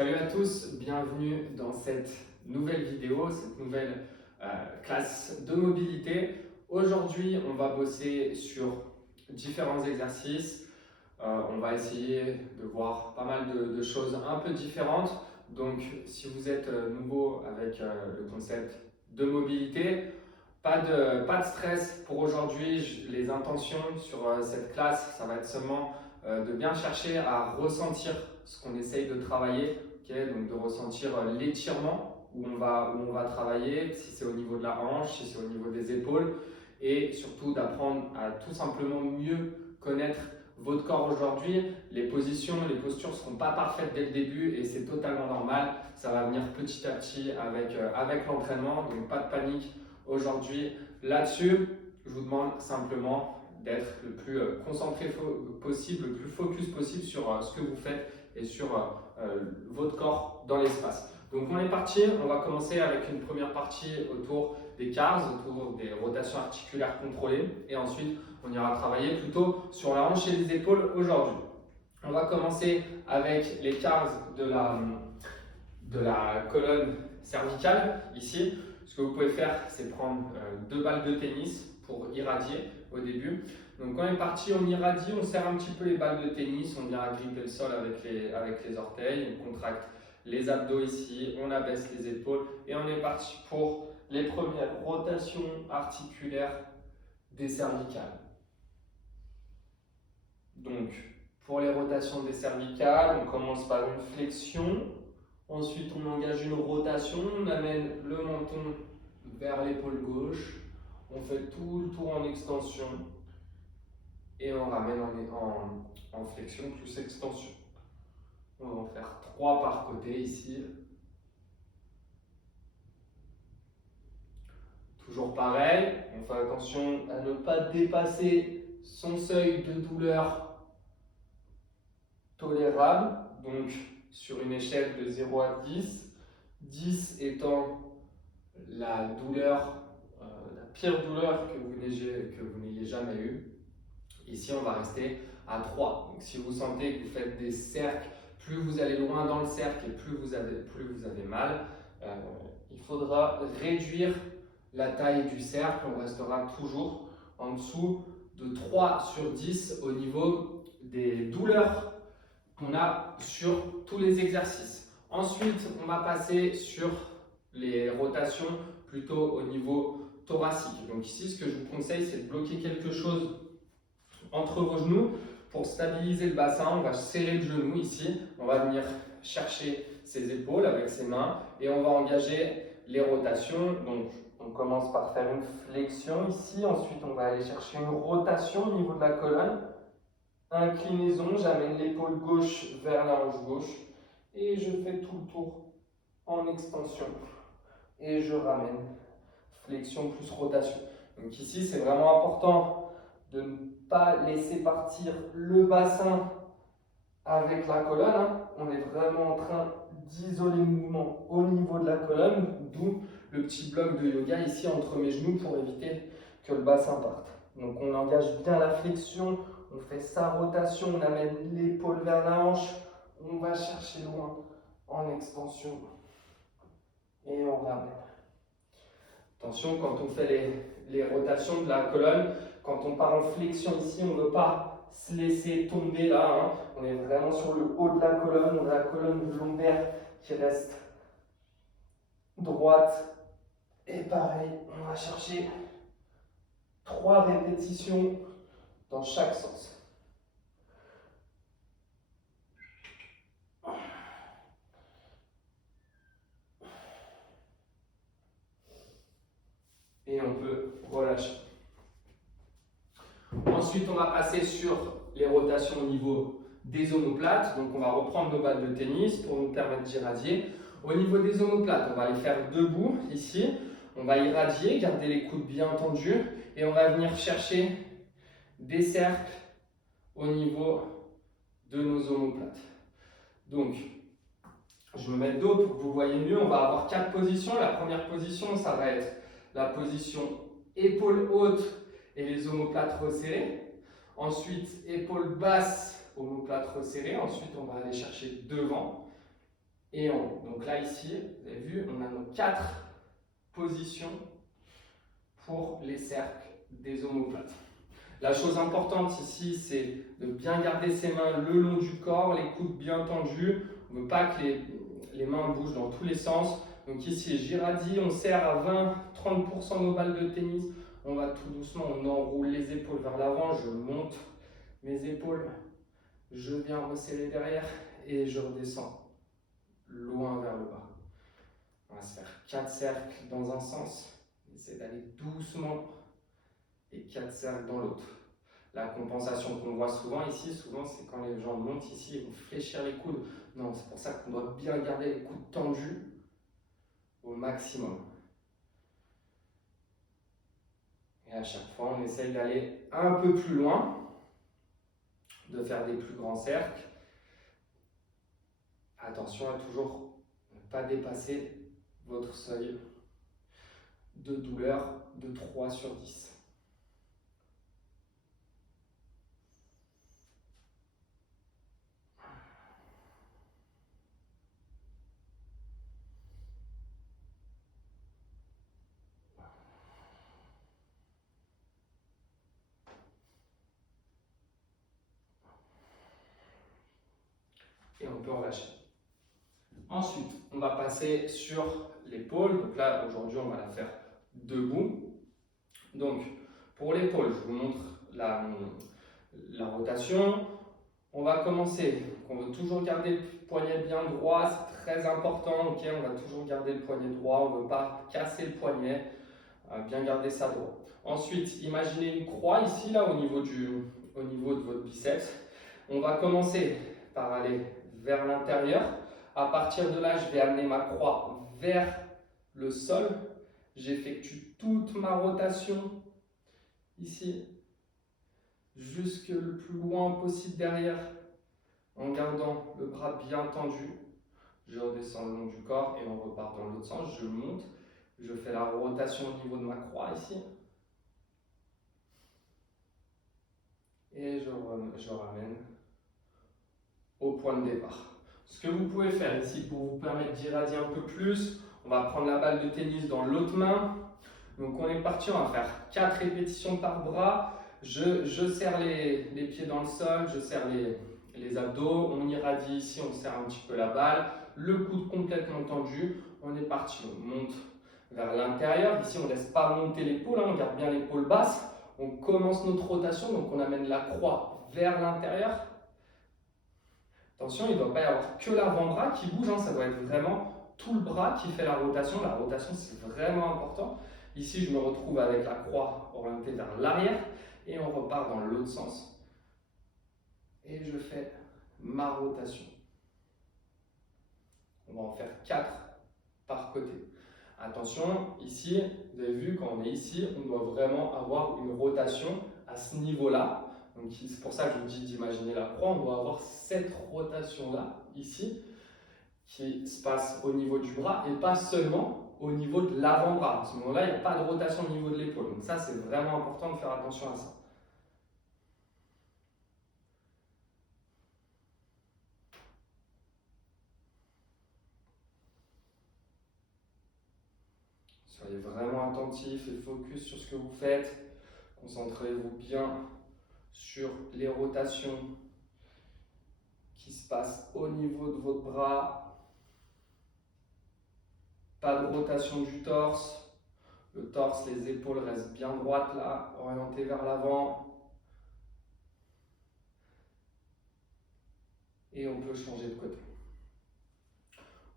Salut à tous, bienvenue dans cette nouvelle vidéo, cette nouvelle classe de mobilité. Aujourd'hui, on va bosser sur différents exercices. On va essayer de voir pas mal de choses un peu différentes. Donc, si vous êtes nouveau avec le concept de mobilité, pas de stress pour aujourd'hui. Les intentions sur cette classe, ça va être seulement de bien chercher à ressentir ce qu'on essaye de travailler, okay? Donc de ressentir l'étirement où on va travailler, si c'est au niveau de la hanche, si c'est au niveau des épaules, et surtout d'apprendre à tout simplement mieux connaître votre corps aujourd'hui. Les positions, les postures ne seront pas parfaites dès le début et c'est totalement normal. Ça va venir petit à petit avec l'entraînement, donc pas de panique aujourd'hui là-dessus. Je vous demande simplement d'être le plus concentré possible, le plus focus possible sur ce que vous faites et sur votre corps dans l'espace. Donc on est parti, on va commencer avec une première partie autour des CARS, autour des rotations articulaires contrôlées, et ensuite on ira travailler plutôt sur la hanche et les épaules aujourd'hui. On va commencer avec les CARS de la colonne cervicale, ici. Ce que vous pouvez faire, c'est prendre 2 balles de tennis pour irradier au début. Donc quand on est parti, on irradie, on serre un petit peu les balles de tennis, on vient agripper le sol avec les orteils, on contracte les abdos ici, on abaisse les épaules et on est parti pour les premières rotations articulaires des cervicales. Donc pour les rotations des cervicales, on commence par une flexion. Ensuite, on engage une rotation, on amène le menton vers l'épaule gauche, on fait tout le tour en extension et on ramène en flexion plus extension. On va en faire 3 par côté ici. Toujours pareil, on fait attention à ne pas dépasser son seuil de douleur tolérable, donc sur une échelle de 0 à 10, 10 étant la douleur, la pire douleur que vous n'ayez jamais eue. Ici, on va rester à 3. Donc, si vous sentez que vous faites des cercles, plus vous allez loin dans le cercle et plus vous avez mal, il faudra réduire la taille du cercle. On restera toujours en dessous de 3 sur 10 au niveau des douleurs qu'on a sur tous les exercices. Ensuite, on va passer sur les rotations plutôt au niveau thoracique. Donc ici, ce que je vous conseille, c'est de bloquer quelque chose entre vos genoux pour stabiliser le bassin. On va serrer le genou ici, on va venir chercher ses épaules avec ses mains et on va engager les rotations. Donc on commence par faire une flexion ici, ensuite on va aller chercher une rotation au niveau de la colonne. Inclinaison, j'amène l'épaule gauche vers la hanche gauche et je fais tout le tour en extension et je ramène flexion plus rotation. Donc ici c'est vraiment important de ne pas laisser partir le bassin avec la colonne. On est vraiment en train d'isoler le mouvement au niveau de la colonne, d'où le petit bloc de yoga ici entre mes genoux pour éviter que le bassin parte. Donc on engage bien la flexion, on fait sa rotation, on amène l'épaule vers la hanche, on va chercher loin en extension et on ramène. Attention, quand on fait les rotations de la colonne, quand on part en flexion ici, on ne veut pas se laisser tomber là. On est vraiment sur le haut de la colonne, on a la colonne lombaire qui reste droite. Et pareil, on va chercher 3 répétitions dans chaque sens. Et on peut relâcher. Ensuite, on va passer sur les rotations au niveau des omoplates. Donc, on va reprendre nos balles de tennis pour nous permettre d'irradier. Au niveau des omoplates, on va les faire debout ici. On va irradier, garder les coudes bien tendus et on va venir chercher des cercles au niveau de nos omoplates. Donc, je me mets de dos pour que vous voyez mieux. On va avoir 4 positions. La première position, ça va être la position épaule haute et les omoplates resserrées. Ensuite, épaule basse, omoplates resserrées. Ensuite, on va aller chercher devant. et en haut. Donc là, ici, vous avez vu, on a nos 4 positions pour les cercles des omoplates. La chose importante ici, c'est de bien garder ses mains le long du corps, les coudes bien tendus. On ne veut pas que les mains bougent dans tous les sens. Donc ici, Girardi, on serre à 20-30% nos balles de tennis. On va tout doucement, on enroule les épaules vers l'avant, je monte mes épaules, je viens resserrer derrière et je redescends loin vers le bas. On va se faire 4 cercles dans un sens, essayer d'aller doucement et 4 cercles dans l'autre. La compensation qu'on voit souvent ici, c'est quand les gens montent ici, ils vont fléchir les coudes. Non, c'est pour ça qu'on doit bien garder les coudes tendus au maximum. Et à chaque fois, on essaye d'aller un peu plus loin, de faire des plus grands cercles. Attention à toujours ne pas dépasser votre seuil de douleur de 3 sur 10. Et on peut relâcher. Ensuite, on va passer sur l'épaule. Donc là, aujourd'hui, on va la faire debout. Donc, pour l'épaule, je vous montre la rotation. On va commencer. On veut toujours garder le poignet bien droit, c'est très important. Okay, on va toujours garder le poignet droit. On ne veut pas casser le poignet. Bien garder ça droit. Ensuite, imaginez une croix ici, là, au niveau de votre biceps. On va commencer par aller vers l'intérieur. À partir de là, je vais amener ma croix vers le sol. J'effectue toute ma rotation ici, jusque le plus loin possible derrière, en gardant le bras bien tendu. Je redescends le long du corps et on repart dans l'autre sens. Je monte, je fais la rotation au niveau de ma croix ici. Et je ramène au point de départ. Ce que vous pouvez faire ici pour vous permettre d'irradier un peu plus, on va prendre la balle de tennis dans l'autre main. Donc on est parti, on va faire 4 répétitions par bras. Je serre les pieds dans le sol, je serre les abdos, on irradie ici, on serre un petit peu la balle, le coude complètement tendu. On est parti, on monte vers l'intérieur. Ici on ne laisse pas monter l'épaule, on garde bien l'épaule basse. On commence notre rotation, donc on amène la croix vers l'intérieur. Attention, il ne doit pas y avoir que l'avant-bras qui bouge, ça doit être vraiment tout le bras qui fait la rotation. La rotation, c'est vraiment important. Ici, je me retrouve avec la croix orientée vers l'arrière et on repart dans l'autre sens. Et je fais ma rotation. On va en faire 4 par côté. Attention, ici, vous avez vu, quand on est ici, on doit vraiment avoir une rotation à ce niveau-là. Donc c'est pour ça que je vous dis d'imaginer la croix. On doit avoir cette rotation-là, ici, qui se passe au niveau du bras et pas seulement au niveau de l'avant-bras. À ce moment-là, il n'y a pas de rotation au niveau de l'épaule. Donc ça, c'est vraiment important de faire attention à ça. Soyez vraiment attentifs et focus sur ce que vous faites. Concentrez-vous bien sur les rotations qui se passent au niveau de votre bras. Pas de rotation du torse. Le torse, les épaules restent bien droites là, orientées vers l'avant. Et on peut changer de côté.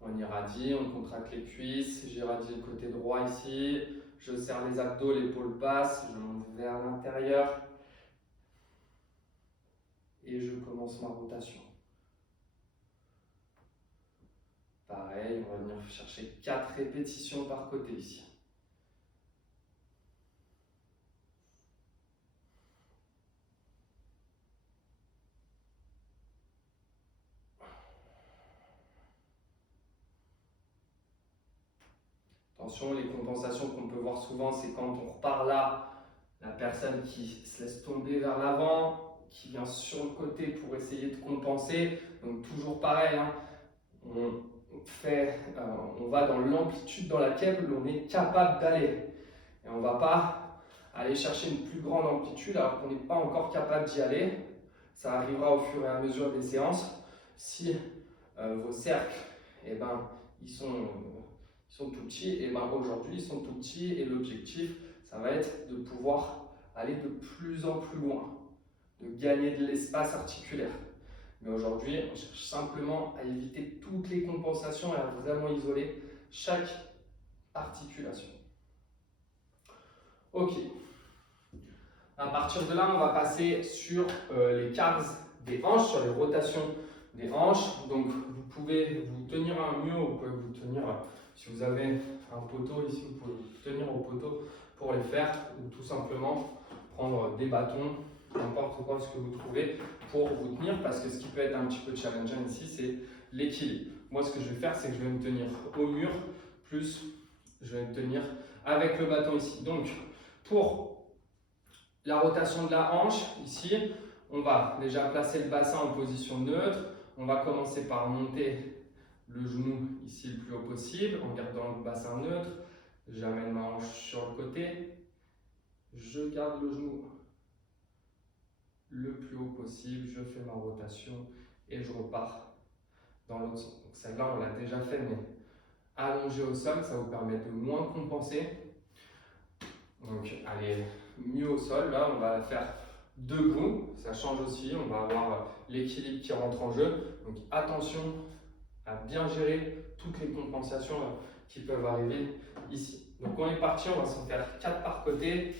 On irradie, on contracte les cuisses, j'irradie le côté droit ici, je serre les abdos, l'épaule basse, je monte vers l'intérieur et je commence ma rotation. Pareil, on va venir chercher 4 répétitions par côté ici. Attention, les compensations qu'on peut voir souvent, c'est quand on repart là, la personne qui se laisse tomber vers l'avant, qui vient sur le côté pour essayer de compenser. Donc toujours pareil, on on va dans l'amplitude dans laquelle on est capable d'aller. Et on ne va pas aller chercher une plus grande amplitude alors qu'on n'est pas encore capable d'y aller. Ça arrivera au fur et à mesure des séances. Si vos cercles, eh ben, ils sont tout petits, et ben, aujourd'hui ils sont tout petits et l'objectif, ça va être de pouvoir aller de plus en plus loin, de gagner de l'espace articulaire. Mais aujourd'hui, on cherche simplement à éviter toutes les compensations et à vraiment isoler chaque articulation. Ok. À partir de là, on va passer sur les calves des hanches, sur les rotations des hanches. Donc, vous pouvez vous tenir à un mur, vous pouvez vous tenir, si vous avez un poteau ici, vous pouvez vous tenir au poteau pour les faire, ou tout simplement prendre des bâtons, n'importe quoi ce que vous trouvez pour vous tenir, parce que ce qui peut être un petit peu challengeant ici, c'est l'équilibre. Moi, ce que je vais faire, c'est que je vais me tenir au mur, plus je vais me tenir avec le bâton ici. Donc, pour la rotation de la hanche, ici, on va déjà placer le bassin en position neutre. On va commencer par monter le genou ici le plus haut possible en gardant le bassin neutre. J'amène ma hanche sur le côté. Je garde le genou le plus haut possible. Je fais ma rotation et je repars dans l'autre sens. Donc celle-là, on l'a déjà fait, mais allongé au sol, ça vous permet de moins compenser. Donc, allez mieux au sol. Là, on va la faire debout. Ça change aussi. On va avoir l'équilibre qui rentre en jeu. Donc, attention à bien gérer toutes les compensations qui peuvent arriver ici. Donc, on est parti. On va s'en faire 4 par côté.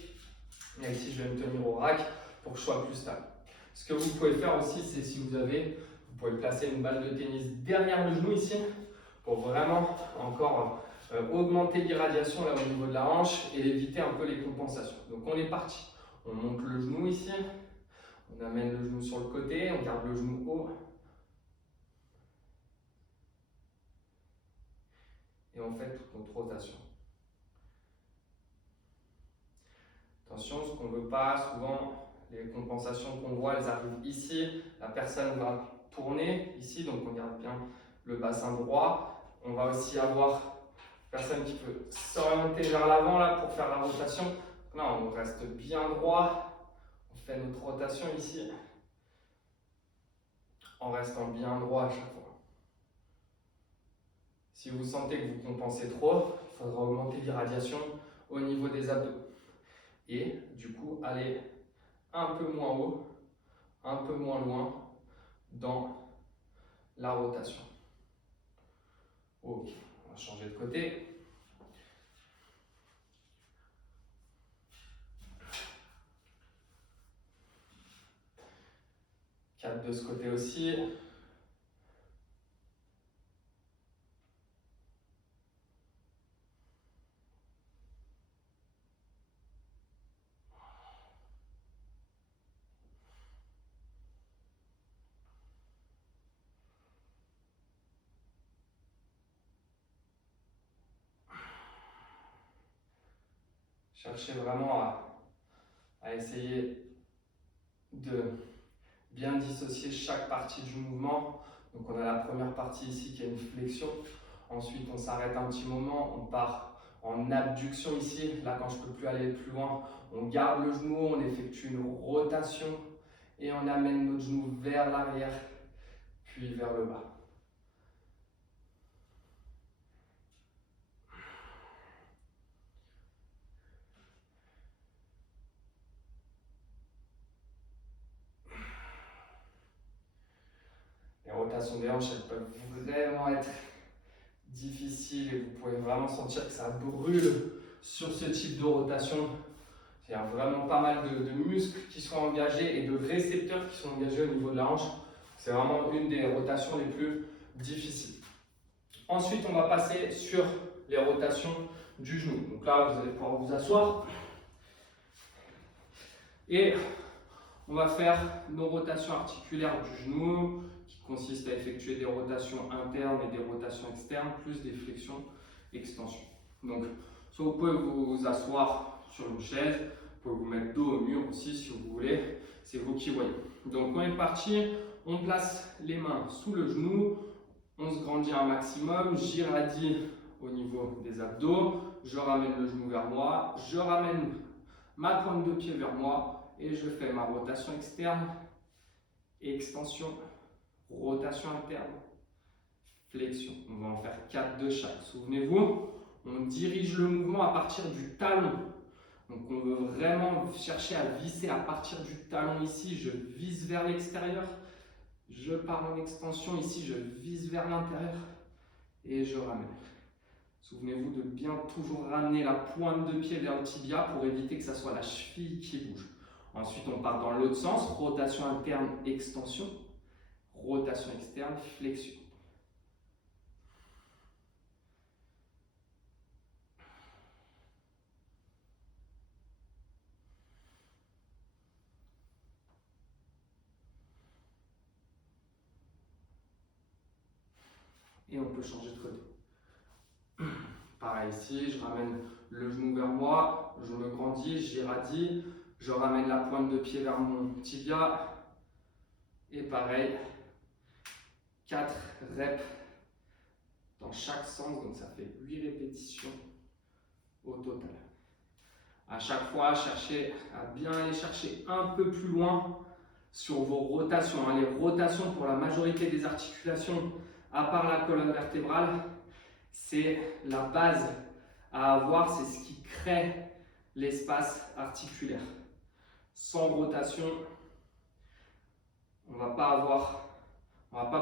Et ici, je vais me tenir au rack pour que je sois plus stable. Ce que vous pouvez faire aussi, c'est si vous pouvez placer une balle de tennis derrière le genou ici pour vraiment encore augmenter l'irradiation là au niveau de la hanche et éviter un peu les compensations. Donc on est parti. On monte le genou ici, on amène le genou sur le côté, on garde le genou haut. Et on fait toute notre rotation. Attention, ce qu'on ne veut pas, souvent les compensations qu'on voit, elles arrivent ici. La personne va tourner ici, donc on garde bien le bassin droit. On va aussi avoir personne qui peut s'orienter vers l'avant là pour faire la rotation. Là, on reste bien droit. On fait notre rotation ici en restant bien droit à chaque fois. Si vous sentez que vous compensez trop, il faudra augmenter l'irradiation au niveau des abdos. Et du coup, aller un peu moins haut, un peu moins loin dans la rotation. Ok, on va changer de côté. De ce côté aussi. Cherchez vraiment à essayer de bien dissocier chaque partie du mouvement. Donc on a la première partie ici qui est une flexion. Ensuite on s'arrête un petit moment, on part en abduction ici. Là quand je ne peux plus aller plus loin, on garde le genou, on effectue une rotation et on amène notre genou vers l'arrière, puis vers le bas. Les rotations des hanches, elles peuvent vraiment être difficiles et vous pouvez vraiment sentir que ça brûle sur ce type de rotation. Il y a vraiment pas mal de muscles qui sont engagés et de récepteurs qui sont engagés au niveau de la hanche. C'est vraiment une des rotations les plus difficiles. Ensuite, on va passer sur les rotations du genou. Donc là, vous allez pouvoir vous asseoir. Et on va faire nos rotations articulaires du genou, qui consistent à effectuer des rotations internes et des rotations externes, plus des flexions, extensions. Donc, soit vous pouvez vous asseoir sur une chaise, vous pouvez vous mettre dos au mur aussi si vous voulez, c'est vous qui voyez. Donc, on est parti, on place les mains sous le genou, On se grandit un maximum, j'irradie au niveau des abdos, je ramène le genou vers moi, je ramène ma pointe de pied vers moi et je fais ma rotation externe, extension, rotation interne, flexion. On va en faire 4 de chaque. Souvenez-vous, on dirige le mouvement à partir du talon. Donc on veut vraiment chercher à visser à partir du talon ici, je vise vers l'extérieur. Je pars en extension ici, je vise vers l'intérieur et je ramène. Souvenez-vous de bien toujours ramener la pointe de pied vers le tibia pour éviter que ce soit la cheville qui bouge. Ensuite, on part dans l'autre sens, rotation interne, extension, rotation externe, flexion. Et on peut changer de côté. Pareil ici, je ramène le genou vers moi, je me grandis, j'irradie, je ramène la pointe de pied vers mon tibia. Et pareil, 4 reps dans chaque sens, donc ça fait 8 répétitions au total. À chaque fois, cherchez à bien aller chercher un peu plus loin sur vos rotations. Les rotations pour la majorité des articulations, à part la colonne vertébrale, c'est la base à avoir, c'est ce qui crée l'espace articulaire. Sans rotation, on ne va pas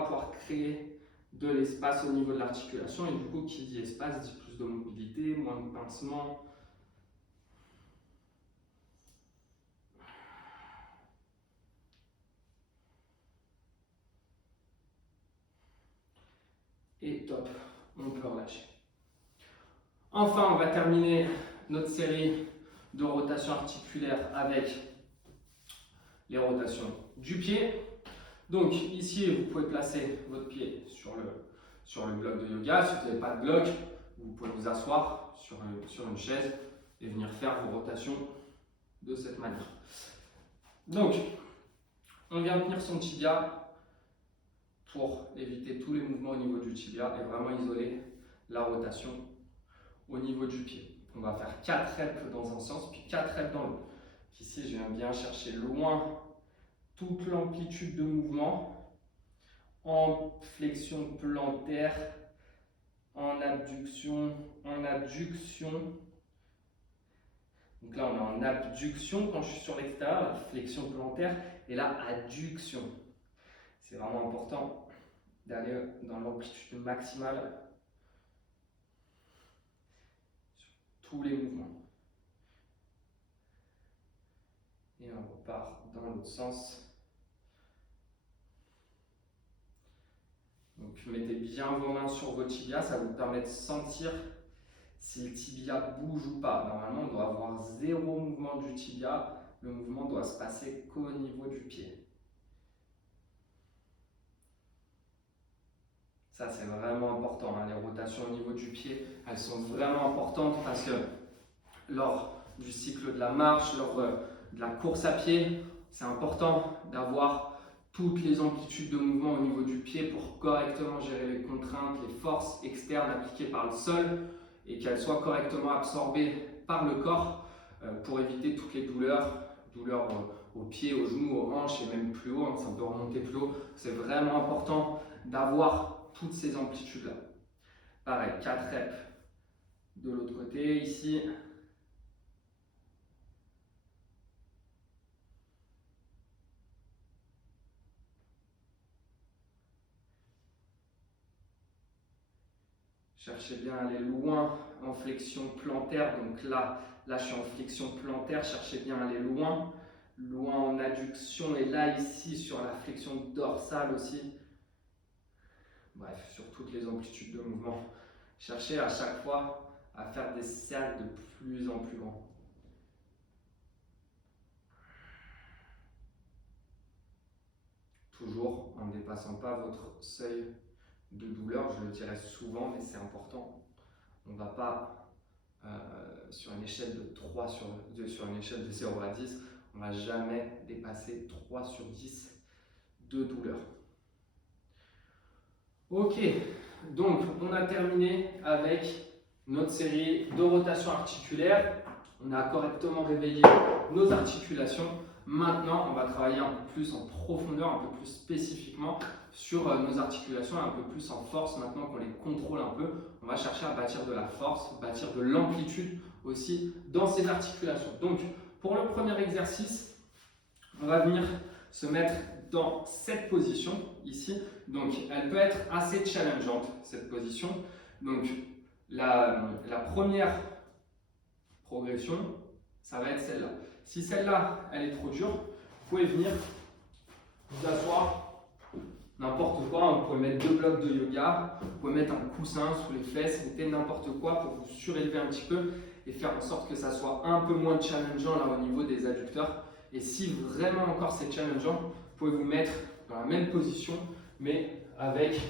pouvoir créer de l'espace au niveau de l'articulation. Et du coup, qui dit espace dit plus de mobilité, moins de pincement. Et top, on peut relâcher. Enfin, on va terminer notre série de rotations articulaires avec les rotations du pied. Donc ici, vous pouvez placer votre pied sur le bloc de yoga. Si vous n'avez pas de bloc, vous pouvez vous asseoir sur une chaise et venir faire vos rotations de cette manière. Donc, on vient tenir son tibia pour éviter tous les mouvements au niveau du tibia et vraiment isoler la rotation au niveau du pied. On va faire 4 reps dans un sens, puis 4 reps dans l'autre. Ici, je viens bien chercher loin toute l'amplitude de mouvement en flexion plantaire, en abduction, en adduction. Donc là, on est en abduction quand je suis sur l'extérieur, la flexion plantaire, et là, adduction. C'est vraiment important d'aller dans l'amplitude maximale sur tous les mouvements. Et on repart dans l'autre sens. Donc mettez bien vos mains sur vos tibias, ça vous permet de sentir si le tibia bouge ou pas. Normalement, on doit avoir 0 mouvement du tibia. Le mouvement doit se passer qu'au niveau du pied. Ça, c'est vraiment important. Les rotations au niveau du pied, elles sont vraiment importantes parce que lors du cycle de la marche, lors de la course à pied, c'est important d'avoir toutes les amplitudes de mouvement au niveau du pied pour correctement gérer les contraintes, les forces externes appliquées par le sol et qu'elles soient correctement absorbées par le corps pour éviter toutes les douleurs aux pieds, aux genoux, aux hanches et même plus haut, ça peut remonter plus haut. C'est vraiment important d'avoir toutes ces amplitudes-là. Pareil, 4 reps de l'autre côté, ici. Cherchez bien à aller loin en flexion plantaire. Donc là, je suis en flexion plantaire. Cherchez bien à aller loin en adduction. Et là, ici, sur la flexion dorsale aussi. Bref, sur toutes les amplitudes de mouvement. Cherchez à chaque fois à faire des cercles de plus en plus grands. Toujours en ne dépassant pas votre seuil de douleur. Je le dirai souvent, mais c'est important. On ne va pas sur une échelle de 3 sur une échelle de 0 à 10, on ne va jamais dépasser 3 sur 10 de douleur. Ok, donc on a terminé avec notre série de rotation articulaire. On a correctement réveillé nos articulations. Maintenant, on va travailler un peu plus en profondeur, un peu plus spécifiquement sur nos articulations, un peu plus en force. Maintenant qu'on les contrôle un peu, on va chercher à bâtir de la force, bâtir de l'amplitude aussi dans ces articulations. Donc, pour le premier exercice, on va venir se mettre dans cette position ici. Donc, elle peut être assez challengeante, cette position. Donc, la première progression, ça va être celle-là. Si celle-là, elle est trop dure, vous pouvez venir vous asseoir n'importe quoi. Vous pouvez mettre 2 blocs de yoga, vous pouvez mettre un coussin sous les fesses, mettez n'importe quoi pour vous surélever un petit peu et faire en sorte que ça soit un peu moins challengeant là au niveau des adducteurs. Et si vraiment encore c'est challengeant, vous pouvez vous mettre dans la même position, mais avec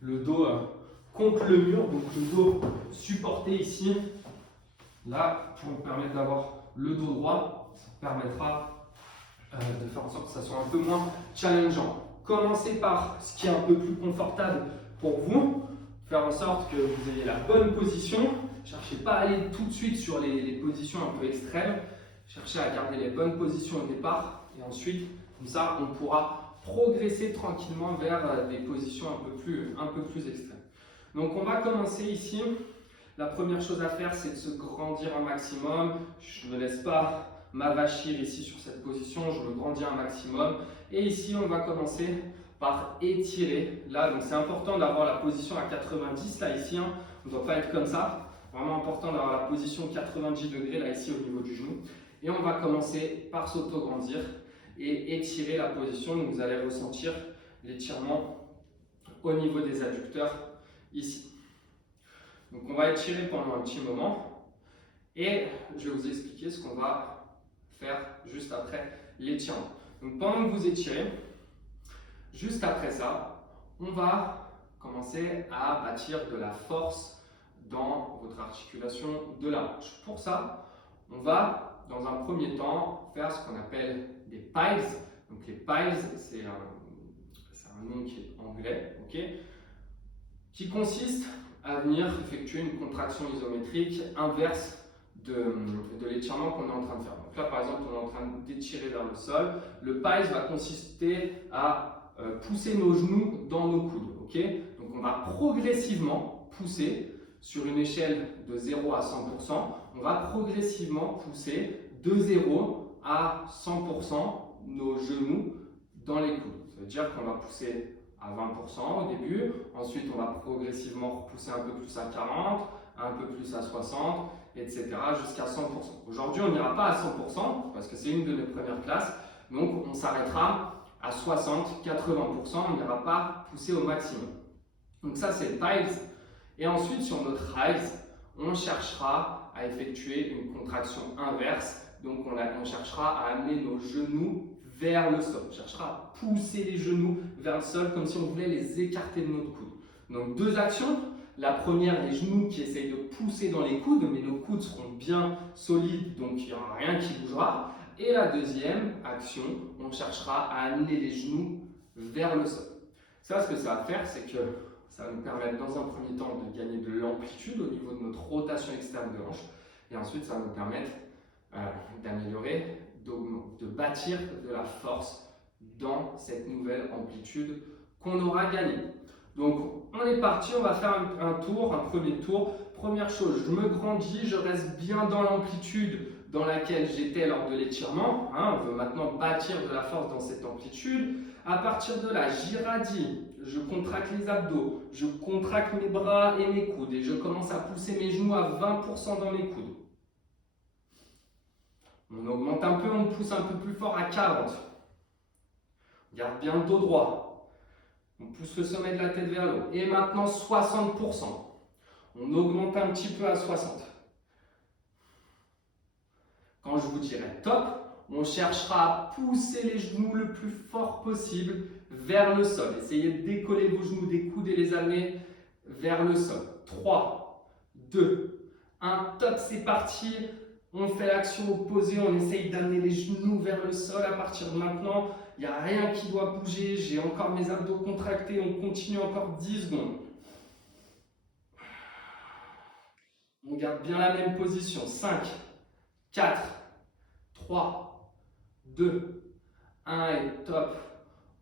le dos contre le mur, donc le dos supporté ici. Là, pour vous permettre d'avoir le dos droit, ça permettra de faire en sorte que ça soit un peu moins challengeant. Commencez par ce qui est un peu plus confortable pour vous, faire en sorte que vous ayez la bonne position. Cherchez pas à aller tout de suite sur les positions un peu extrêmes. Cherchez à garder les bonnes positions au départ et ensuite, comme ça, on pourra progresser tranquillement vers des positions un peu plus extrêmes. Donc, on va commencer ici. La première chose à faire, c'est de se grandir un maximum. Je ne me laisse pas m'avachir ici sur cette position, je me grandis un maximum. Et ici, on va commencer par étirer. Là, donc c'est important d'avoir la position à 90, là, ici. Hein. On ne doit pas être comme ça. Vraiment important d'avoir la position 90 degrés, là, ici, au niveau du genou. Et on va commencer par s'auto-grandir et étirer la position. Donc, vous allez ressentir l'étirement au niveau des adducteurs, ici. Donc on va étirer pendant un petit moment et je vais vous expliquer ce qu'on va faire juste après l'étirement. Donc pendant que vous étirez, juste après ça, on va commencer à bâtir de la force dans votre articulation de la hanche. Pour ça, on va dans un premier temps faire ce qu'on appelle des piles. Donc les piles, c'est un nom qui est anglais, ok, qui consiste à venir effectuer une contraction isométrique inverse de l'étirement qu'on est en train de faire. Donc là, par exemple, on est en train d'étirer vers le sol. Le piles va consister à pousser nos genoux dans nos coudes. Okay, donc on va progressivement pousser sur une échelle de 0 à 100%. On va progressivement pousser de 0 à 100% nos genoux dans les coudes. Ça veut dire qu'on va pousser à 20% au début, ensuite on va progressivement repousser un peu plus à 40, un peu plus à 60, etc. jusqu'à 100%. Aujourd'hui on n'ira pas à 100% parce que c'est une de nos premières classes, donc on s'arrêtera à 60, 80%, on n'ira pas pousser au maximum. Donc ça c'est le piles. Et ensuite sur notre rise, on cherchera à effectuer une contraction inverse, donc on cherchera à amener nos genoux vers le sol. On cherchera à pousser les genoux vers le sol comme si on voulait les écarter de notre coude. Donc 2 actions. La première, les genoux qui essayent de pousser dans les coudes, mais nos coudes seront bien solides, donc il n'y aura rien qui bougera. Et la deuxième action, on cherchera à amener les genoux vers le sol. Ça, ce que ça va faire, c'est que ça va nous permettre dans un premier temps de gagner de l'amplitude au niveau de notre rotation externe de hanche. Et ensuite, ça va nous permettre d'améliorer, de bâtir de la force dans cette nouvelle amplitude qu'on aura gagnée. Donc on est parti, on va faire un premier tour. Première chose, je me grandis, je reste bien dans l'amplitude dans laquelle j'étais lors de l'étirement. On veut maintenant bâtir de la force dans cette amplitude. À partir de là, j'irradie, je contracte les abdos, je contracte mes bras et mes coudes et je commence à pousser mes genoux à 20% dans mes coudes. On augmente un peu, on pousse un peu plus fort à 40. On garde bien le dos droit. On pousse le sommet de la tête vers le haut. Et maintenant 60%. On augmente un petit peu à 60. Quand je vous dirai top, on cherchera à pousser les genoux le plus fort possible vers le sol. Essayez de décoller vos genoux des coudes et les amener vers le sol. 3, 2, 1, top, c'est parti. On fait l'action opposée, on essaye d'amener les genoux vers le sol à partir de maintenant. Il n'y a rien qui doit bouger. J'ai encore mes abdos contractés. On continue encore 10 secondes. On garde bien la même position. 5, 4, 3, 2, 1 et top.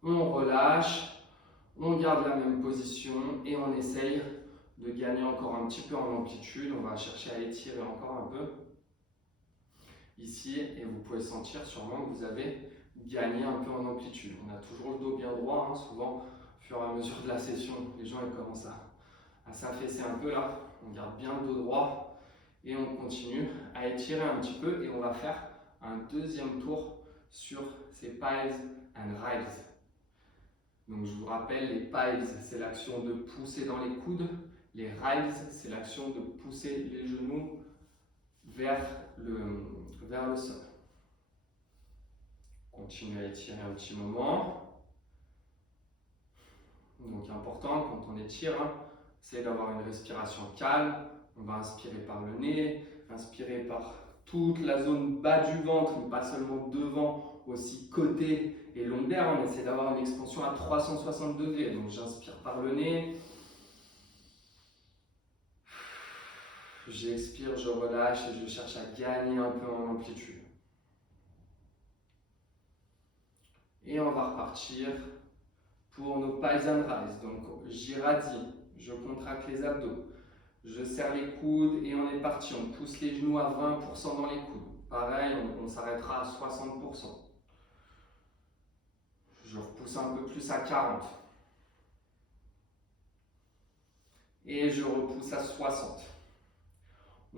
On relâche. On garde la même position et on essaye de gagner encore un petit peu en amplitude. On va chercher à étirer encore un peu ici et vous pouvez sentir sûrement que vous avez gagné un peu en amplitude. On a toujours le dos bien droit, hein. Souvent au fur et à mesure de la session, les gens ils commencent à s'affaisser un peu là. On garde bien le dos droit et on continue à étirer un petit peu et on va faire un deuxième tour sur ces piles and riles. Donc je vous rappelle, les piles, c'est l'action de pousser dans les coudes. Les riles, c'est l'action de pousser les genoux vers le sol. Continuez à étirer un petit moment. Donc important, quand on étire, c'est d'avoir une respiration calme. On va inspirer par le nez, inspirer par toute la zone bas du ventre, mais pas seulement devant, aussi côté et lombaire. On essaie d'avoir une expansion à 360 degrés. Donc j'inspire par le nez. J'expire, je relâche et je cherche à gagner un peu en amplitude. Et on va repartir pour nos piles and rises. Donc j'irradie, je contracte les abdos, je serre les coudes et on est parti. On pousse les genoux à 20% dans les coudes. Pareil, on s'arrêtera à 60%. Je repousse un peu plus à 40. Et je repousse à 60.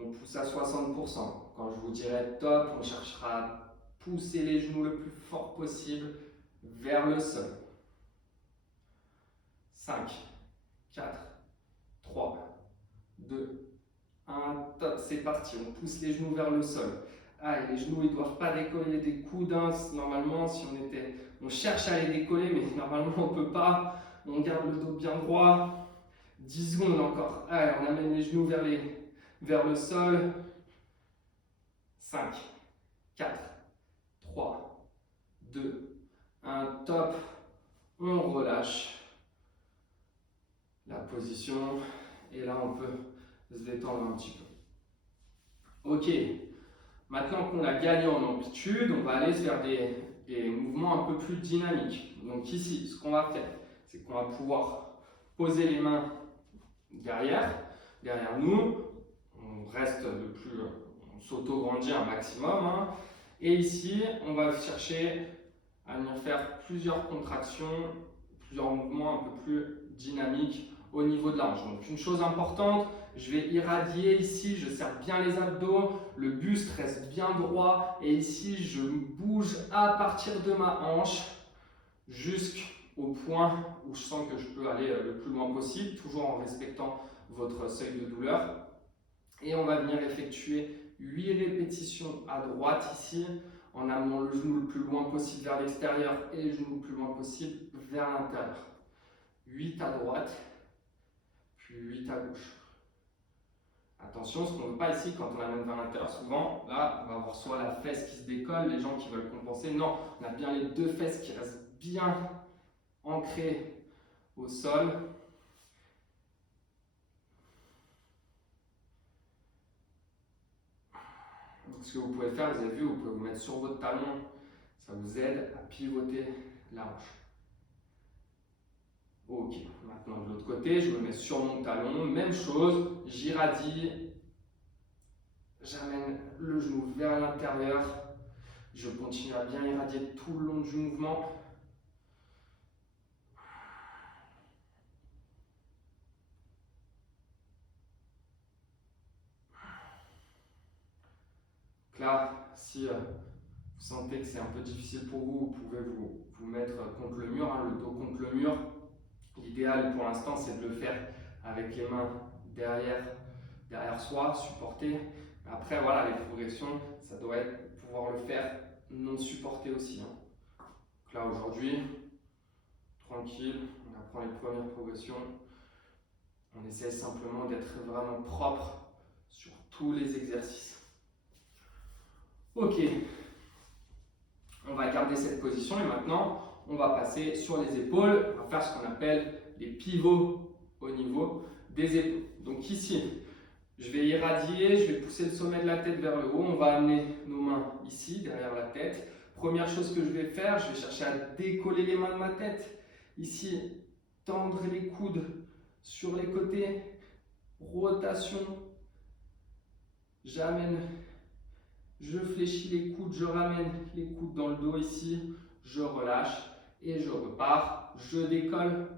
On pousse à 60%. Quand je vous dirai top, on cherchera à pousser les genoux le plus fort possible vers le sol. 5, 4, 3, 2, 1, top, c'est parti. On pousse les genoux vers le sol. Ah, et les genoux, ils ne doivent pas décoller des coudes. Normalement, si on cherche à les décoller, mais normalement, on ne peut pas. On garde le dos bien droit. 10 secondes encore. Allez, on amène les genoux vers le sol. 5, 4, 3, 2, 1, top. On relâche la position et là on peut se détendre un petit peu. Ok, maintenant qu'on a gagné en amplitude, on va aller faire des mouvements un peu plus dynamiques. Donc ici, ce qu'on va faire, c'est qu'on va pouvoir poser les mains derrière nous. On reste on s'auto-grandit un maximum. Et ici, on va chercher à venir faire plusieurs contractions, plusieurs mouvements un peu plus dynamiques au niveau de la hanche. Donc une chose importante, je vais irradier ici, je serre bien les abdos, le buste reste bien droit et ici je bouge à partir de ma hanche jusqu'au point où je sens que je peux aller le plus loin possible, toujours en respectant votre seuil de douleur. Et on va venir effectuer 8 répétitions à droite ici, en amenant le genou le plus loin possible vers l'extérieur et le genou le plus loin possible vers l'intérieur. 8 à droite, puis 8 à gauche. Attention, ce qu'on ne veut pas ici, quand on amène vers l'intérieur, souvent, là, on va avoir soit la fesse qui se décolle, les gens qui veulent compenser. Non, on a bien les deux fesses qui restent bien ancrées au sol. Donc, ce que vous pouvez faire, vous avez vu, vous pouvez vous mettre sur votre talon. Ça vous aide à pivoter la hanche. Ok, maintenant de l'autre côté, je me mets sur mon talon, même chose, j'irradie, j'amène le genou vers l'intérieur, je continue à bien irradier tout le long du mouvement. Donc là, si vous sentez que c'est un peu difficile pour vous, vous pouvez vous mettre contre le mur, le dos contre le mur. L'idéal pour l'instant, c'est de le faire avec les mains derrière soi, supporter. Après, voilà, les progressions, ça doit être pouvoir le faire non supporté aussi. Donc là, aujourd'hui, tranquille, on apprend les premières progressions. On essaie simplement d'être vraiment propre sur tous les exercices. Ok, on va garder cette position et maintenant, on va passer sur les épaules. On va faire ce qu'on appelle les pivots au niveau des épaules. Donc ici, je vais irradier, je vais pousser le sommet de la tête vers le haut. On va amener nos mains ici, derrière la tête. Première chose que je vais faire, je vais chercher à décoller les mains de ma tête. Ici, tendre les coudes sur les côtés. Rotation. J'amène, je fléchis les coudes, je ramène les coudes dans le dos ici. Je relâche et je repars. Je décolle,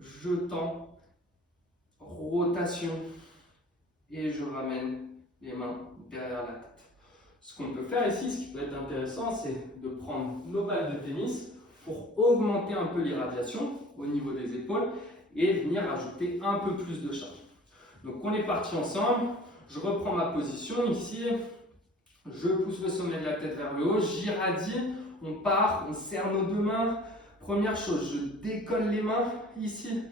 je tends. Rotation. Et je ramène les mains derrière la tête. Ce qu'on peut faire ici, ce qui peut être intéressant, c'est de prendre nos balles de tennis pour augmenter un peu l'irradiation au niveau des épaules et venir ajouter un peu plus de charge. Donc on est parti ensemble, je reprends ma position ici, je pousse le sommet de la tête vers le haut, j'irradie, on part, on serre nos deux mains. Première chose, je décolle les mains ici,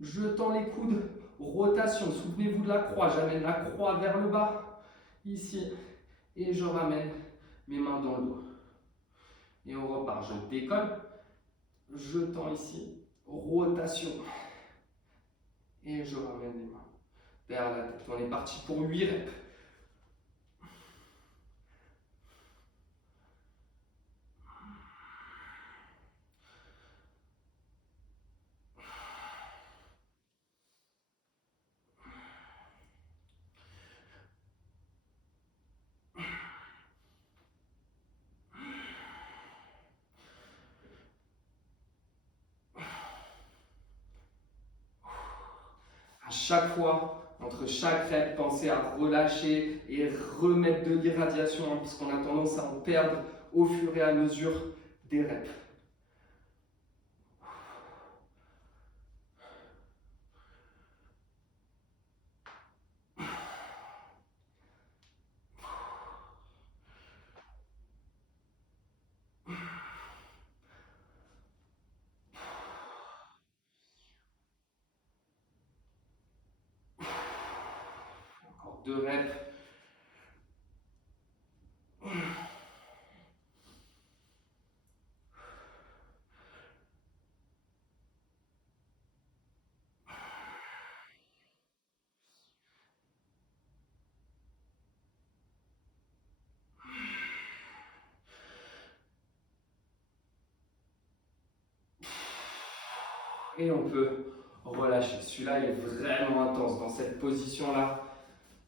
je tends les coudes. Rotation, souvenez-vous de la croix, j'amène la croix vers le bas, ici, et je ramène mes mains dans le dos. Et on repart, je décolle, je tends ici, rotation, et je ramène les mains vers la tête. On est parti pour 8 reps. À chaque fois, entre chaque rep, pensez à relâcher et remettre de l'irradiation, parce qu'on a tendance à en perdre au fur et à mesure des reps. Encore 2 reps. Et on peut relâcher. Celui-là est vraiment intense dans cette position-là.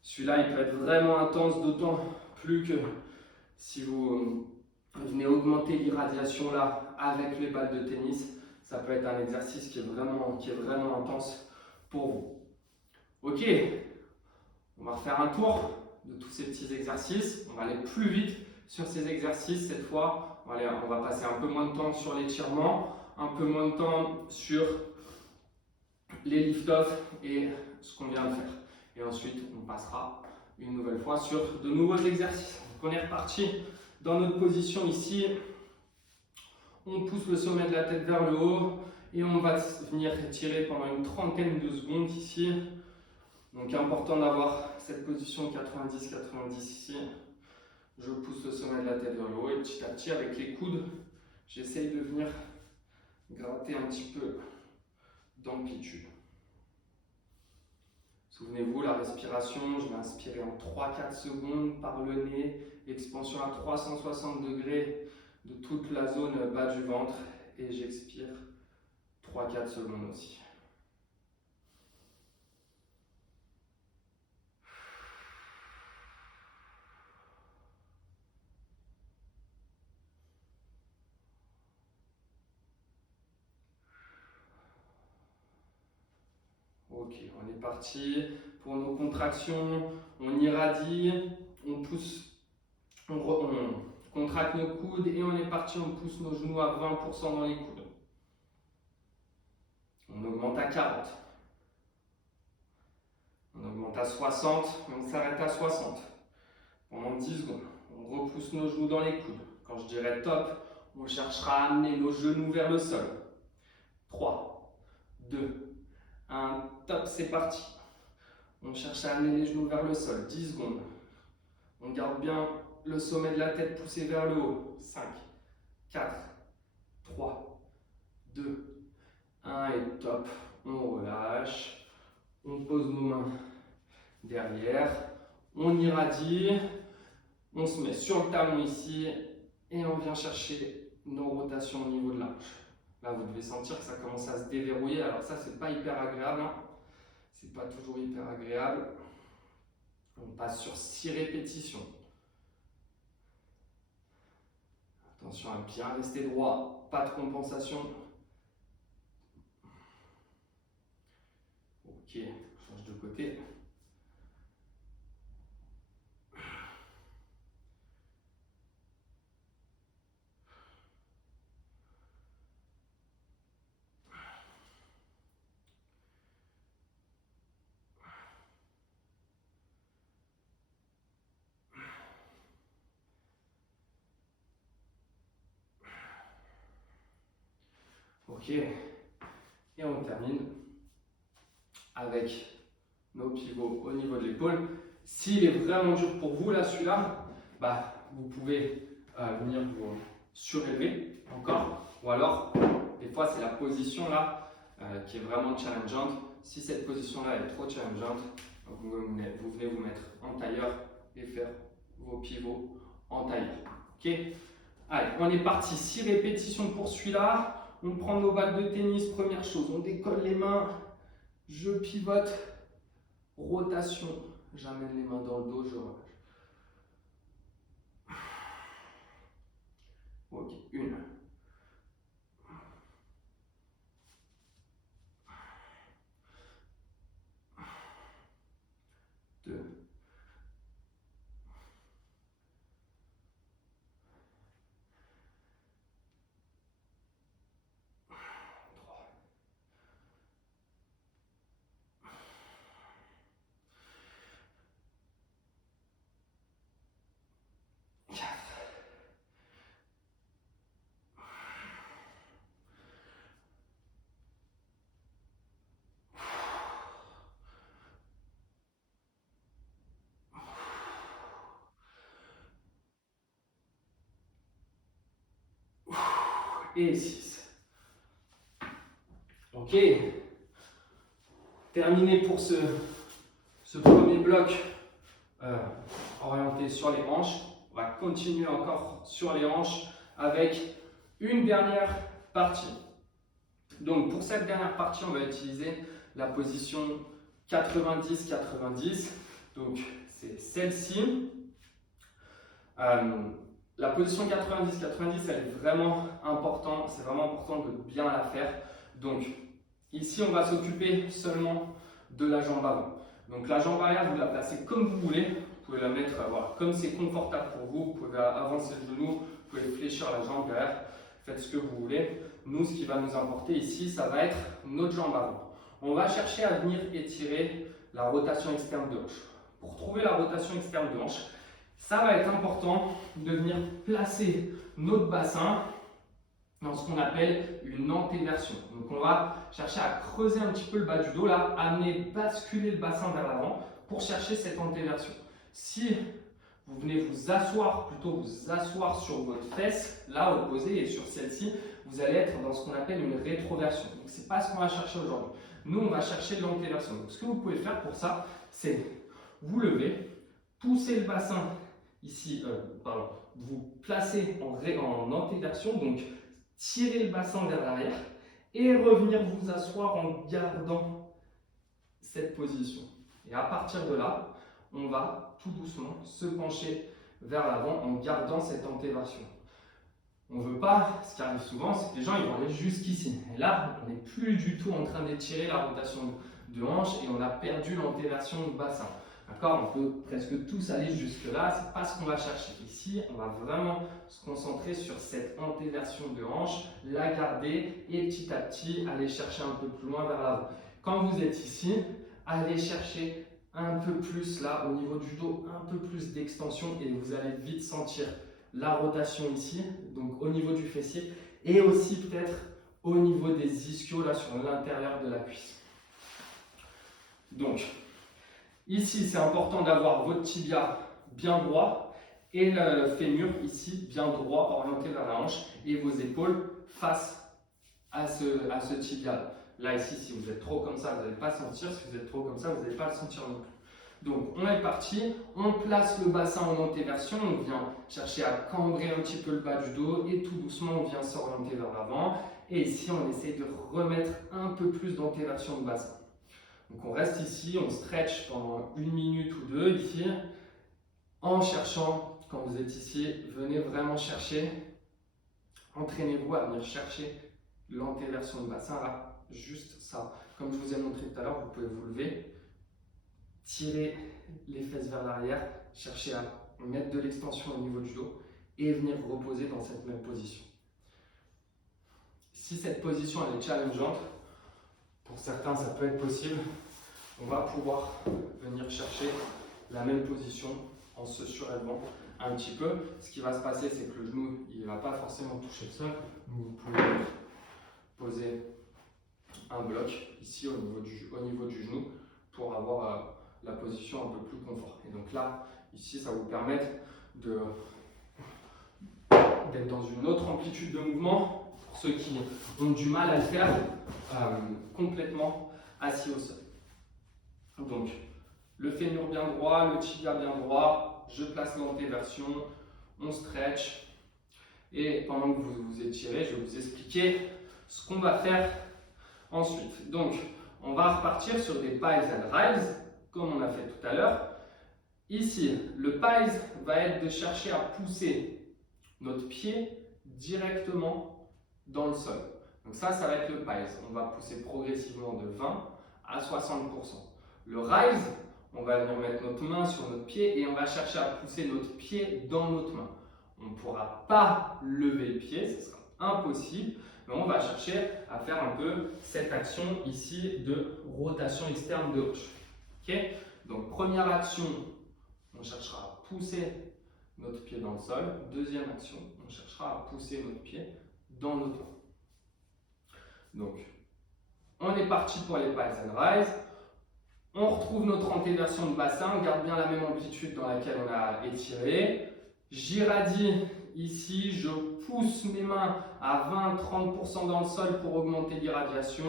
Celui-là, il peut être vraiment intense, d'autant plus que si vous venez augmenter l'irradiation là avec les balles de tennis, ça peut être un exercice qui est vraiment intense pour vous. Ok, on va refaire un tour de tous ces petits exercices. On va aller plus vite sur ces exercices cette fois. On va passer un peu moins de temps sur l'étirement, un peu moins de temps sur les lift-off et ce qu'on vient de faire. Et ensuite, on passera une nouvelle fois sur de nouveaux exercices. Donc on est reparti dans notre position ici. On pousse le sommet de la tête vers le haut et on va venir étirer pendant une trentaine de secondes ici. Donc important d'avoir cette position 90-90 ici. Je pousse le sommet de la tête vers le haut et petit à petit avec les coudes, j'essaye de venir gratter un petit peu d'amplitude. Souvenez-vous, la respiration, je vais inspirer en 3-4 secondes par le nez, expansion à 360 degrés de toute la zone bas du ventre et j'expire 3-4 secondes aussi. Ok, on est parti pour nos contractions, on irradie, on pousse, on contracte nos coudes et on est parti, on pousse nos genoux à 20% dans les coudes. On augmente à 40. On augmente à 60, on s'arrête à 60. Pendant 10 secondes, on repousse nos genoux dans les coudes. Quand je dirai top, on cherchera à amener nos genoux vers le sol. 3, 2, 1, top, c'est parti. On cherche à amener les genoux vers le sol, 10 secondes. On garde bien le sommet de la tête poussé vers le haut. 5, 4, 3, 2, 1 et top. On relâche. On pose nos mains derrière. On irradie. On se met sur le talon ici. Et on vient chercher nos rotations au niveau de la hanche. Là, vous devez sentir que ça commence à se déverrouiller. Alors ça, c'est pas hyper agréable. Hein. C'est pas toujours hyper agréable. On passe sur 6 répétitions. Attention à bien rester droit, pas de compensation. Ok, on change de côté. Ok, et on termine avec nos pivots au niveau de l'épaule. S'il est vraiment dur pour vous, là, celui-là, bah, vous pouvez venir vous surélever encore. Ou alors, des fois, c'est la position là qui est vraiment challengeante. Si cette position-là est trop challengeante, vous venez vous mettre en tailleur et faire vos pivots en tailleur. Ok. Allez, on est parti. 6 répétitions pour celui-là. On prend nos balles de tennis. Première chose, on décolle les mains. Je pivote. Rotation. J'amène les mains dans le dos. Je relâche. Ok, 1. 2. 3. 4. Et 6. Ok. Terminé pour ce premier bloc orienté sur les hanches. On va continuer encore sur les hanches avec une dernière partie. Donc pour cette dernière partie, on va utiliser la position 90-90. Donc c'est celle-ci. La position 90-90, elle est vraiment importante. C'est vraiment important de bien la faire. Donc ici, on va s'occuper seulement de la jambe avant. Donc la jambe arrière, vous la placez comme vous voulez. Vous pouvez la mettre voilà, comme c'est confortable pour vous. Vous pouvez avancer le genou, vous pouvez fléchir la jambe derrière. Faites ce que vous voulez. Nous, ce qui va nous importer ici, ça va être notre jambe avant. On va chercher à venir étirer la rotation externe de hanche. Pour trouver la rotation externe de hanche, ça va être important de venir placer notre bassin dans ce qu'on appelle une antéversion. Donc on va chercher à creuser un petit peu le bas du dos, là, amener, basculer le bassin vers l'avant pour chercher cette antéversion. Si vous venez vous asseoir, plutôt vous asseoir sur votre fesse, là opposée, et sur celle-ci, vous allez être dans ce qu'on appelle une rétroversion. Donc ce n'est pas ce qu'on va chercher aujourd'hui. Nous, on va chercher l'antéversion. Donc ce que vous pouvez faire pour ça, c'est vous lever, pousser le bassin ici, vous placez en antéversion, donc tirez le bassin vers l'arrière et revenir vous asseoir en gardant cette position. Et à partir de là, on va tout doucement se pencher vers l'avant en gardant cette antéversion. On ne veut pas, ce qui arrive souvent, c'est que les gens ils vont aller jusqu'ici. Et là, on n'est plus du tout en train d'étirer la rotation de hanche et on a perdu l'antéversion du bassin. D'accord, on peut presque tous aller jusque là, c'est pas ce qu'on va chercher. Ici, on va vraiment se concentrer sur cette antéversion de hanche, la garder et petit à petit aller chercher un peu plus loin vers l'avant. Quand vous êtes ici, allez chercher un peu plus là au niveau du dos, un peu plus d'extension et vous allez vite sentir la rotation ici, donc au niveau du fessier et aussi peut-être au niveau des ischios là sur l'intérieur de la cuisse. Donc, ici, c'est important d'avoir votre tibia bien droit et le fémur ici bien droit, orienté vers la hanche et vos épaules face à ce tibia. Là, ici, si vous êtes trop comme ça, vous n'allez pas sentir. Si vous êtes trop comme ça, vous n'allez pas le sentir non plus. Donc, on est parti. On place le bassin en antéversion. On vient chercher à cambrer un petit peu le bas du dos et tout doucement, on vient s'orienter vers l'avant. Et ici, on essaie de remettre un peu plus d'antéversion de bassin. Donc, on reste ici, on stretch pendant 1 minute ou 2 ici, en cherchant, quand vous êtes ici, venez vraiment chercher, entraînez-vous à venir chercher l'antéversion de bassin, là, juste ça. Comme je vous ai montré tout à l'heure, vous pouvez vous lever, tirer les fesses vers l'arrière, chercher à mettre de l'extension au niveau du dos et venir reposer dans cette même position. Si cette position elle est challengeante, pour certains ça peut être possible, on va pouvoir venir chercher la même position en se surélevant un petit peu. Ce qui va se passer, c'est que le genou il ne va pas forcément toucher le sol. Vous pouvez poser un bloc ici au niveau du genou pour avoir la position un peu plus confort. Et donc là, ici, ça va vous permettre d'être dans une autre amplitude de mouvement pour ceux qui ont du mal à le faire complètement assis au sol. Donc, le fémur bien droit, le tibia bien droit, je place l'antéversion, on stretch. Et pendant que vous vous étirez, je vais vous expliquer ce qu'on va faire ensuite. Donc, on va repartir sur des pies and rise, comme on a fait tout à l'heure. Ici, le pies va être de chercher à pousser notre pied directement dans le sol. Donc ça va être le pies. On va pousser progressivement de 20 à 60%. Le rise, on va venir mettre notre main sur notre pied et on va chercher à pousser notre pied dans notre main. On ne pourra pas lever le pied, ce sera impossible, mais on va chercher à faire un peu cette action ici de rotation externe de hanche. Okay? Donc première action, on cherchera à pousser notre pied dans le sol. Deuxième action, on cherchera à pousser notre pied dans notre main. Donc, on est parti pour les pies and rise. On retrouve notre antéversion de bassin, on garde bien la même amplitude dans laquelle on a étiré. J'irradie ici, je pousse mes mains à 20-30% dans le sol pour augmenter l'irradiation.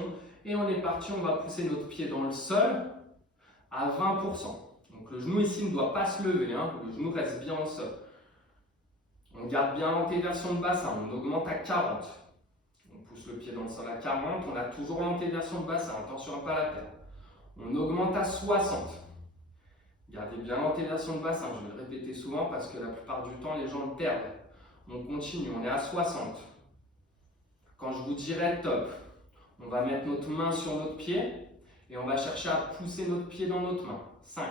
Et on est parti, on va pousser notre pied dans le sol à 20%. Donc le genou ici ne doit pas se lever, hein. Le genou reste bien au sol. On garde bien l'antéversion de bassin, on augmente à 40. On pousse le pied dans le sol à 40, on a toujours l'antéversion de bassin, attention à ne pas la perdre. On augmente à 60. Gardez bien l'antéversion de bassin, je vais le répéter souvent parce que la plupart du temps les gens le perdent. On continue, on est à 60. Quand je vous dirai top, on va mettre notre main sur notre pied et on va chercher à pousser notre pied dans notre main. 5,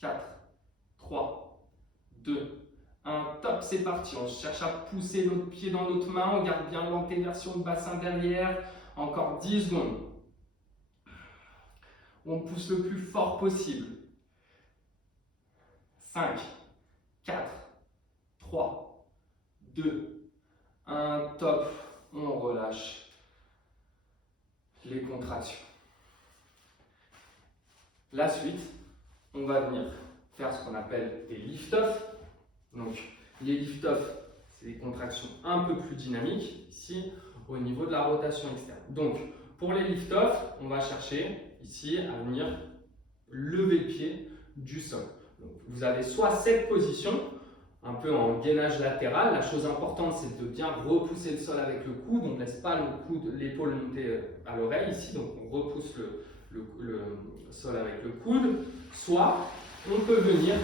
4, 3, 2, 1, top, c'est parti. On cherche à pousser notre pied dans notre main, on garde bien l'antéversion de bassin derrière. Encore 10 secondes. On pousse le plus fort possible. 5, 4, 3, 2, 1, top. On relâche les contractions. La suite, on va venir faire ce qu'on appelle des lift-off. Donc, les lift-off, c'est des contractions un peu plus dynamiques, ici, au niveau de la rotation externe. Donc, pour les lift-off, on va chercher, ici, à venir lever le pied du sol. Donc, vous avez soit cette position, un peu en gainage latéral. La chose importante, c'est de bien repousser le sol avec le coude. On ne laisse pas l'épaule monter à l'oreille, ici. Donc, on repousse le sol avec le coude. Soit, on peut venir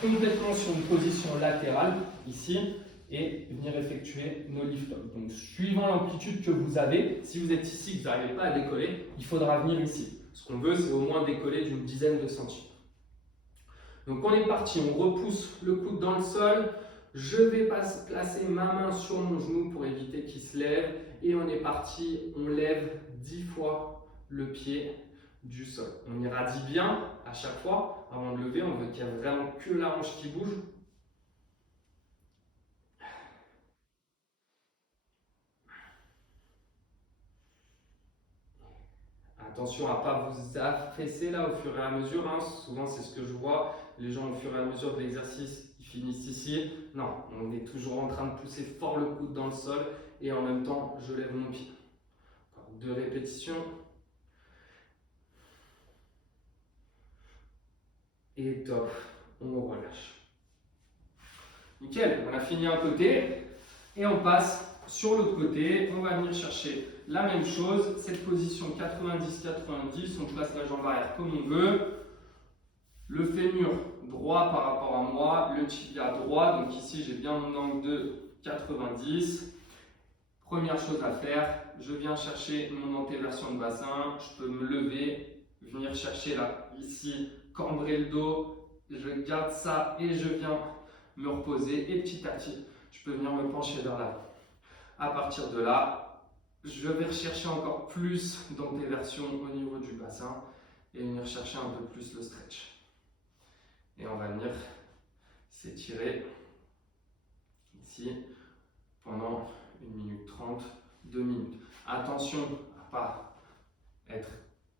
complètement sur une position latérale ici et venir effectuer nos lift-off. Donc, suivant l'amplitude que vous avez, si vous êtes ici, que vous n'arrivez pas à décoller, il faudra venir ici. Ce qu'on veut, c'est au moins décoller d'une dizaine de centimètres. Donc, on est parti, on repousse le coude dans le sol. Je vais placer ma main sur mon genou pour éviter qu'il se lève. Et on est parti, on lève 10 fois le pied du sol. On irradie bien à chaque fois. Avant de lever, on veut qu'il n'y ait vraiment que la hanche qui bouge. Attention à ne pas vous affaisser là au fur et à mesure. Hein. Souvent, c'est ce que je vois. Les gens, au fur et à mesure de l'exercice, ils finissent ici. Non, on est toujours en train de pousser fort le coude dans le sol et en même temps, je lève mon pied. Encore 2 répétitions. Et top, on relâche. Nickel, on a fini un côté et on passe sur l'autre côté. On va venir chercher la même chose, cette position 90-90, on place la jambe arrière comme on veut. Le fémur droit par rapport à moi, le tibia droit, donc ici j'ai bien mon angle de 90. Première chose à faire, je viens chercher mon antéversion de bassin, je peux me lever, venir chercher là, ici, cambrer le dos, je garde ça et je viens me reposer et petit à petit, je peux venir me pencher vers l'avant. À partir de là, je vais rechercher encore plus d'antéversion au niveau du bassin et venir chercher un peu plus le stretch. Et on va venir s'étirer ici pendant 1 minute 30, 2 minutes. Attention à ne pas être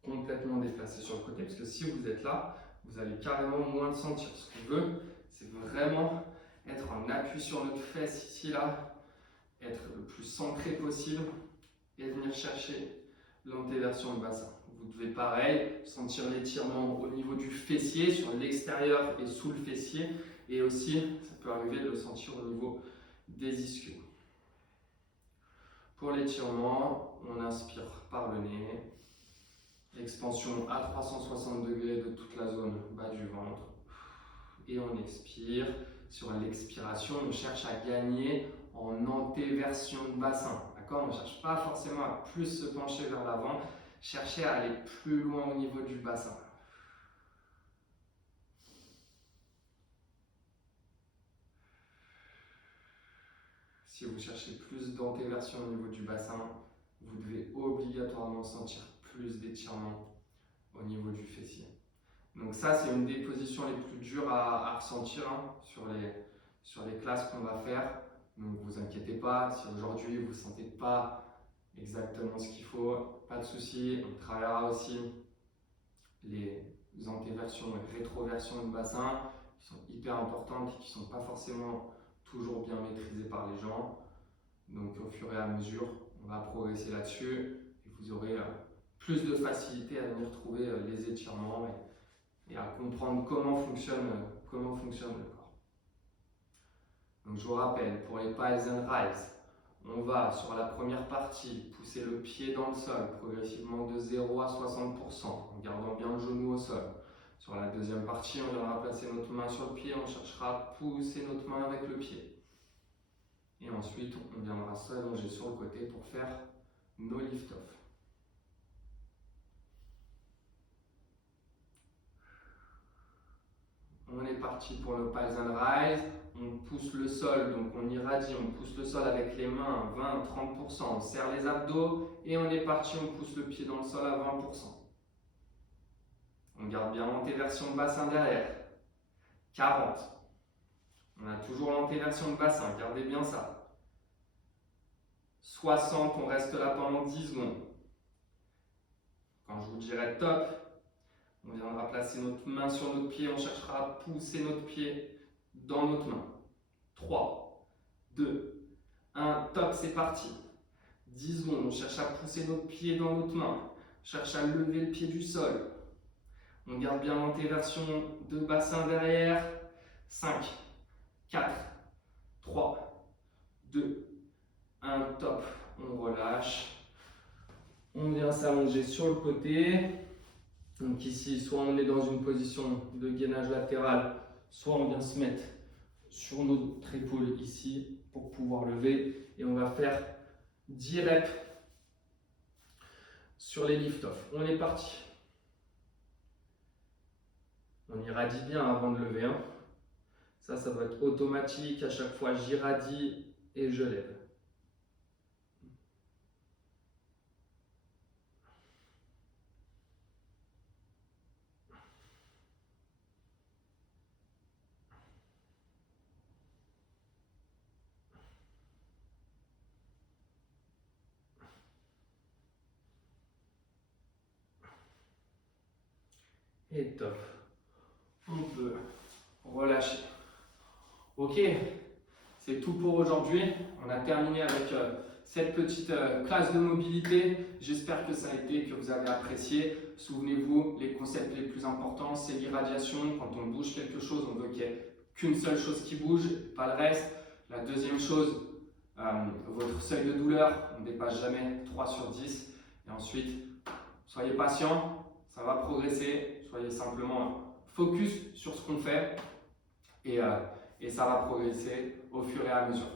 complètement déplacé sur le côté, parce que si vous êtes là, vous allez carrément moins le sentir. Ce qu'on veut, c'est vraiment être en appui sur notre fesse ici, là, être le plus centré possible et venir chercher l'antéversion du bassin. Vous devez pareil sentir l'étirement au niveau du fessier, sur l'extérieur et sous le fessier, et aussi, ça peut arriver de le sentir au niveau des ischios. Pour l'étirement, on inspire par le nez, expansion à 360 degrés de toute la zone bas du ventre, et on expire. Sur l'expiration, on cherche à gagner en antéversion de bassin. On ne cherche pas forcément à plus se pencher vers l'avant, cherchez à aller plus loin au niveau du bassin. Si vous cherchez plus d'antéversion au niveau du bassin, vous devez obligatoirement sentir plus d'étirement au niveau du fessier. Donc ça, c'est une des positions les plus dures à ressentir sur les classes qu'on va faire. Donc vous inquiétez pas, si aujourd'hui vous ne sentez pas exactement ce qu'il faut, pas de souci, on travaillera aussi les antéversions et rétroversions de bassin qui sont hyper importantes et qui ne sont pas forcément toujours bien maîtrisées par les gens. Donc au fur et à mesure, on va progresser là-dessus et vous aurez plus de facilité à venir trouver les étirements et à comprendre comment fonctionne le corps. Donc je vous rappelle, pour les piles and rise, on va sur la première partie pousser le pied dans le sol progressivement de 0 à 60% en gardant bien le genou au sol. Sur la deuxième partie, on viendra placer notre main sur le pied, on cherchera à pousser notre main avec le pied. Et ensuite, on viendra s'allonger sur le côté pour faire nos lift-off. On est parti pour le piles and rise. On pousse le sol, donc on irradie, on pousse le sol avec les mains 20-30%, on serre les abdos et on est parti, on pousse le pied dans le sol à 20%. On garde bien l'antéversion de bassin derrière. 40. On a toujours l'antéversion de bassin, gardez bien ça. 60, on reste là pendant 10 secondes. Quand je vous dirai top, on viendra placer notre main sur notre pied, on cherchera à pousser notre pied dans notre main. 3, 2, 1, top, c'est parti. 10 secondes, on cherche à pousser notre pied dans notre main. On cherche à lever le pied du sol. On garde bien l'antéversion de bassin derrière. 5, 4, 3, 2, 1, top. On relâche. On vient s'allonger sur le côté. Donc ici, soit on est dans une position de gainage latéral, soit on vient se mettre sur notre épaule ici pour pouvoir lever. Et on va faire 10 reps sur les lift-off. On est parti. On irradie bien avant de lever. Ça doit être automatique. À chaque fois, j'irradie et je lève. Et top. On peut relâcher. Ok, c'est tout pour aujourd'hui. On a terminé avec cette petite classe de mobilité. J'espère que ça a été, que vous avez apprécié. Souvenez-vous, les concepts les plus importants, c'est l'irradiation. Quand on bouge quelque chose, on veut qu'il n'y ait qu'une seule chose qui bouge, pas le reste. La deuxième chose, votre seuil de douleur, on ne dépasse jamais 3 sur 10. Et ensuite, soyez patient, ça va progresser. Soyez simplement focus sur ce qu'on fait et ça va progresser au fur et à mesure.